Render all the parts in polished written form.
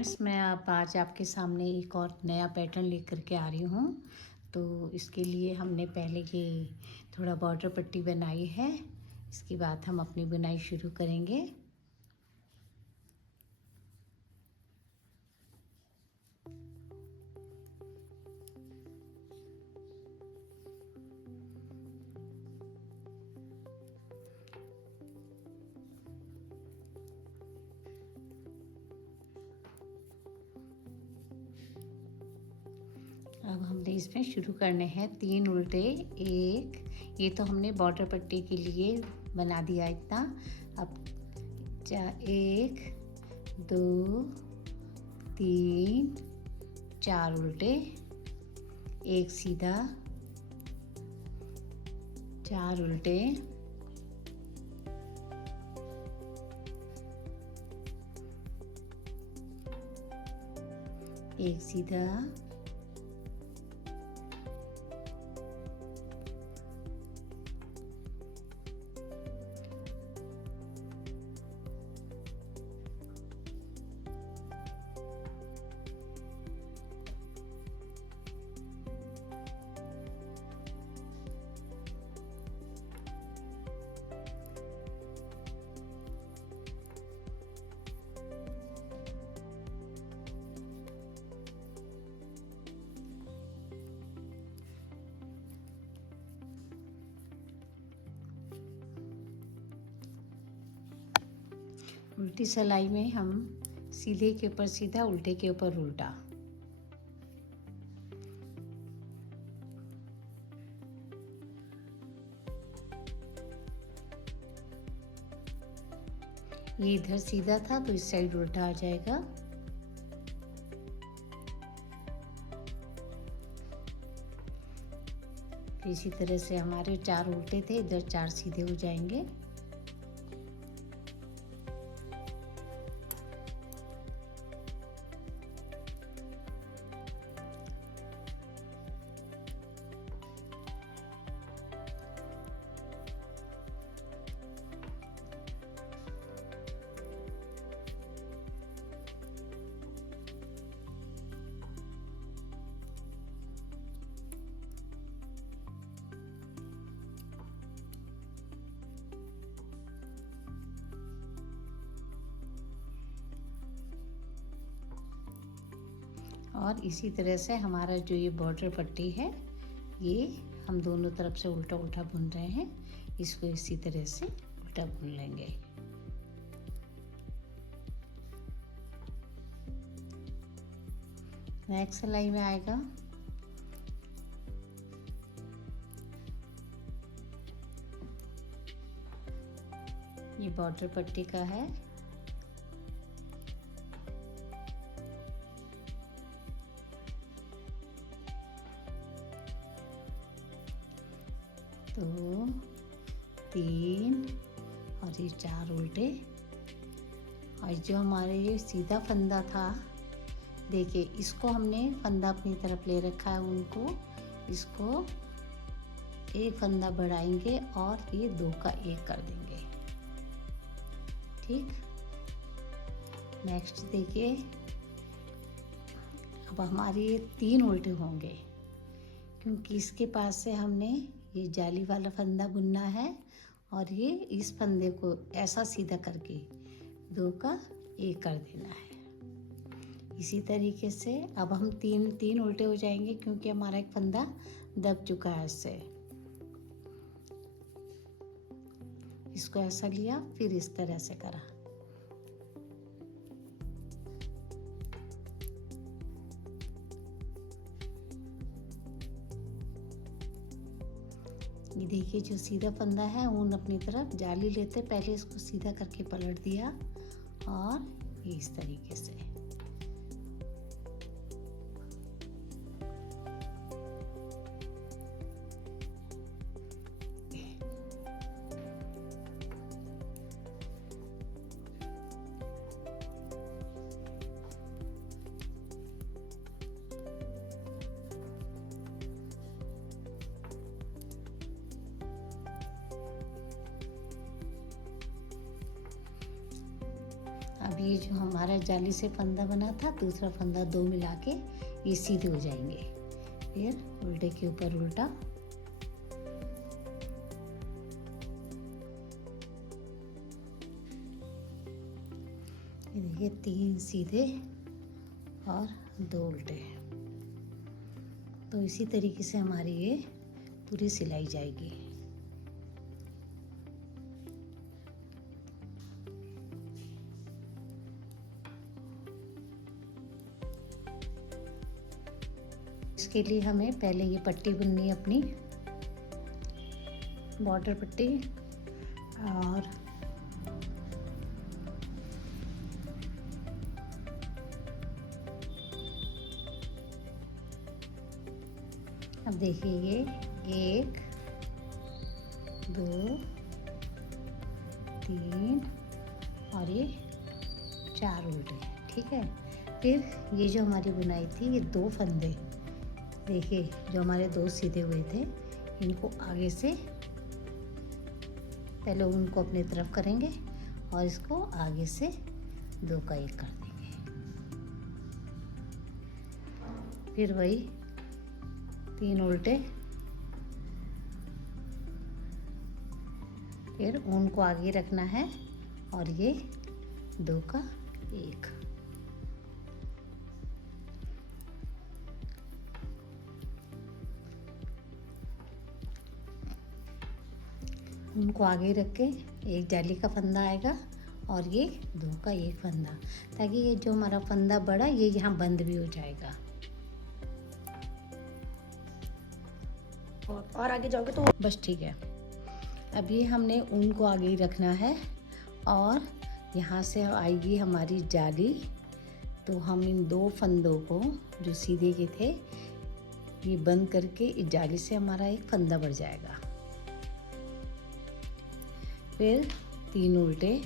Friends, मैं आप आज आपके सामने एक और नया पैटर्न लेकर के आ रही हूँ। तो इसके लिए हमने पहले ये थोड़ा बॉर्डर पट्टी बनाई है। इसके बाद हम अपनी बुनाई शुरू करेंगे। अब हमने इसमें शुरू करने हैं 3 उल्टे। एक ये तो हमने बॉर्डर पट्टी के लिए बना दिया इतना। अब 1 2 3 4 उल्टे, एक सीधा, 4 उल्टे, एक सीधा, उल्टी सिलाई में हम सीधे के ऊपर सीधा, उल्टे के ऊपर उल्टा। ये इधर सीधा था तो इस साइड उल्टा आ जाएगा। इसी तरह से हमारे 4 उल्टे थे, इधर 4 सीधे हो जाएंगे। और इसी तरह से हमारा जो ये बॉर्डर पट्टी है, ये हम दोनों तरफ से उल्टा उल्टा बुन रहे हैं। इसको इसी तरह से उल्टा बुन लेंगे। नेक्स्ट सिलाई में आएगा ये बॉर्डर पट्टी का है। दो, 3 और ये 4 उल्टे। और जो हमारे ये सीधा फंदा था, देखिए इसको हमने फंदा अपनी तरफ ले रखा है उनको। इसको एक फंदा बढ़ाएंगे और ये 2 का 1 कर देंगे। ठीक, नेक्स्ट देखिए, अब हमारे ये 3 उल्टे होंगे क्योंकि इसके पास से हमने ये जाली वाला फंदा बुनना है और ये इस फंदे को ऐसा सीधा करके 2 का 1 कर देना है। इसी तरीके से अब हम 3 उल्टे हो जाएंगे क्योंकि हमारा एक फंदा दब चुका है इससे। इसको ऐसा लिया, फिर इस तरह से करा। ये देखिए जो सीधा फंदा है ऊन अपनी तरफ जाली लेते, पहले इसको सीधा करके पलट दिया और ये इस तरीके से। अब ये जो हमारा जाली से फंदा बना था, दूसरा फंदा दो मिला के ये सीधे हो जाएंगे। फिर उल्टे के ऊपर उल्टा, ये देखिए 3 सीधे और 2 उल्टे। तो इसी तरीके से हमारी ये पूरी सिलाई जाएगी। इसके लिए हमें पहले ये पट्टी बुननी है अपनी बॉर्डर पट्टी, और अब देखिए ये 1 2 3 और ये 4 उल्टे, ठीक है। फिर ये जो हमारी बुनाई थी, ये 2 फंदे देखिए जो हमारे 2 सीधे हुए थे, इनको आगे से पहले उनको अपनी तरफ करेंगे और इसको आगे से 2 का 1 कर देंगे। फिर वही 3 उल्टे, फिर ऊन को आगे रखना है और ये 2 का 1। उनको आगे रख के एक जाली का फंदा आएगा और ये 2 का 1 फंदा, ताकि ये जो हमारा फंदा बड़ा ये यहाँ बंद भी हो जाएगा। और आगे जाओगे तो बस ठीक है। अब ये हमने ऊन को आगे ही रखना है और यहाँ से आएगी हमारी जाली। तो हम इन 2 फंदों को जो सीधे के थे ये बंद करके इस जाली से हमारा एक फंदा बढ़ जाएगा। फिर 3 उल्टे,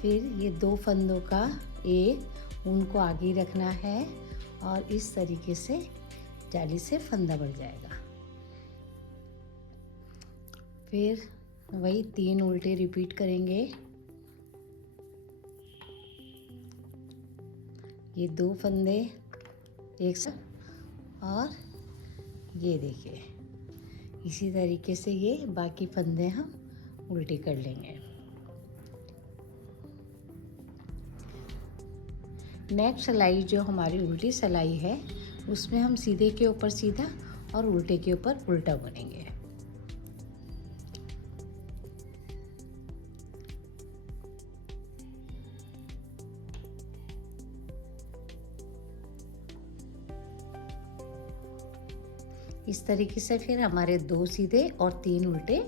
फिर ये 2 फंदों का एक उनको आगे रखना है और इस तरीके से जाली से फंदा बढ़ जाएगा। फिर वही 3 उल्टे रिपीट करेंगे। ये 2 फंदे एक साथ और ये देखिए इसी तरीके से ये बाकी फंदे हम उल्टे कर लेंगे। नेक्स्ट सिलाई जो हमारी उल्टी सिलाई है उसमें हम सीधे के ऊपर सीधा और उल्टे के ऊपर उल्टा बुनेंगे। इस तरीके से फिर हमारे 2 सीधे और 3 उल्टे,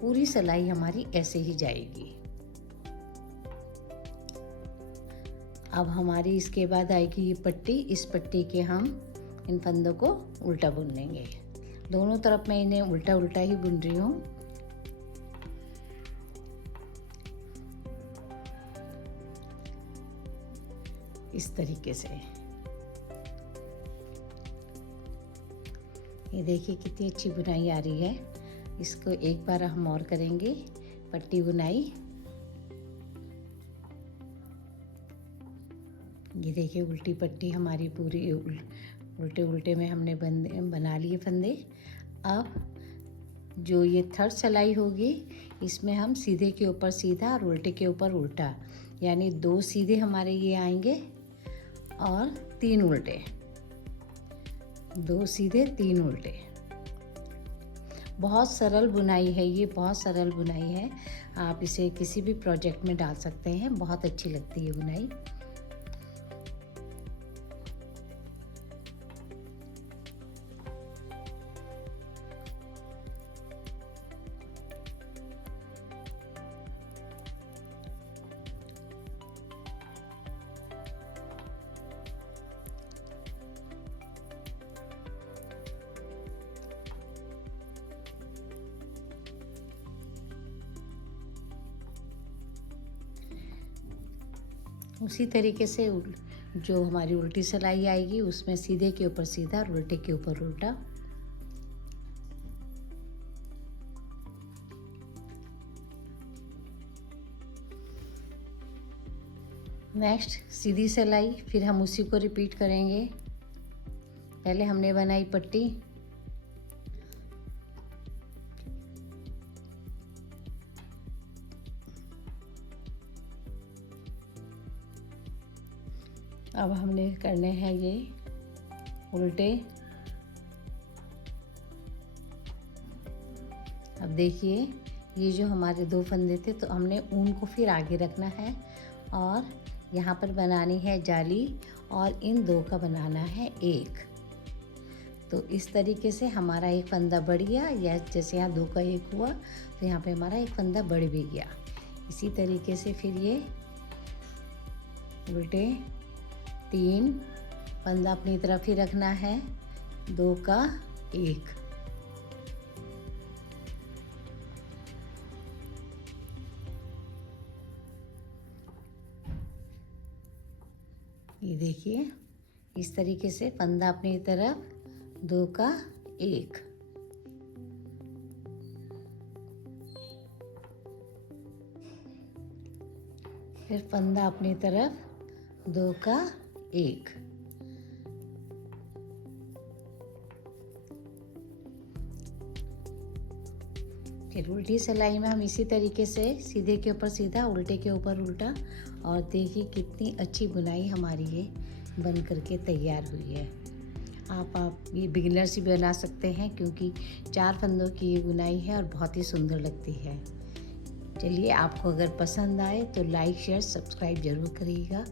पूरी सिलाई हमारी ऐसे ही जाएगी। अब हमारी इसके बाद आएगी ये पट्टी। इस पट्टी के हम इन फंदों को उल्टा बुन लेंगे। दोनों तरफ मैं इन्हें उल्टा उल्टा ही बुन रही हूँ। इस तरीके से ये देखिए कितनी अच्छी बुनाई आ रही है। इसको एक बार हम और करेंगे पट्टी बुनाई। ये देखिए उल्टी पट्टी हमारी पूरी उल्टे उल्टे में हमने बना लिए फंदे। अब जो ये थर्ड सिलाई होगी इसमें हम सीधे के ऊपर सीधा और उल्टे के ऊपर उल्टा, यानी 2 सीधे हमारे ये आएंगे और 3 उल्टे, 2 सीधे 3 उल्टे। बहुत सरल बुनाई है ये, बहुत सरल बुनाई है। आप इसे किसी भी प्रोजेक्ट में डाल सकते हैं, बहुत अच्छी लगती है बुनाई। उसी तरीके से जो हमारी उल्टी सिलाई आएगी उसमें सीधे के ऊपर सीधा और उल्टे के ऊपर उल्टा। नेक्स्ट सीधी सिलाई, फिर हम उसी को रिपीट करेंगे। पहले हमने बनाई पट्टी, अब हमने करने हैं ये उल्टे। अब देखिए ये जो हमारे 2 फंदे थे, तो हमने ऊन को फिर आगे रखना है और यहाँ पर बनानी है जाली और इन 2 का बनाना है 1। तो इस तरीके से हमारा एक फंदा बढ़ गया, या जैसे यहाँ 2 का 1 हुआ तो यहाँ पे हमारा एक फंदा बढ़ भी गया। इसी तरीके से फिर ये उल्टे 3 फंदा अपनी तरफ ही रखना है, 2 का 1। ये देखिए इस तरीके से फंदा अपनी तरफ, 2 का 1। फिर फंदा अपनी तरफ, 2 का 1। फिर उल्टी सिलाई में हम इसी तरीके से सीधे के ऊपर सीधा, उल्टे के ऊपर उल्टा, और देखिए कितनी अच्छी बुनाई हमारी ये बन करके तैयार हुई है। आप ये बिगिनर्स भी बना सकते हैं, क्योंकि 4 फंदों की ये बुनाई है और बहुत ही सुंदर लगती है। चलिए, आपको अगर पसंद आए तो लाइक शेयर सब्सक्राइब ज़रूर करिएगा।